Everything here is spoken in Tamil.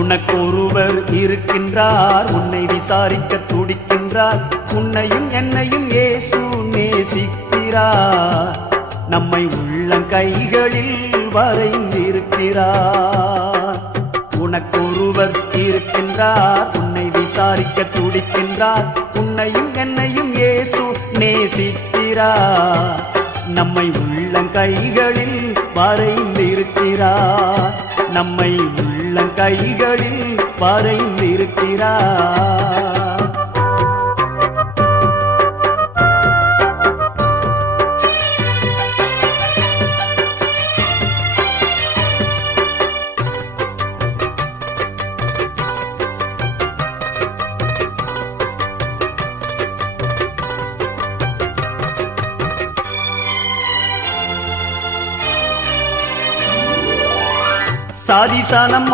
உனக்கொருவர் இருக்கின்றார், உன்னை விசாரிக்க துடிக்கின்றார். உன்னையும் என்னையும் இயேசு நேசிக்கிறார், நம்மை உள்ளங்கைகளில் வரைந்திருக்கிறார். உனக்கொருவர் இருக்கின்றார், உன்னை விசாரிக்க துடிக்கின்றார். உன்னையும் என்னையும் இயேசு நேசிக்கிறார், நம்மை உள்ளங்கைகளில் வரைந்திருக்கிறார். நம்மை உள்ளங்கைகளில் வரைந்திருக்கிறார். சாதிசானம்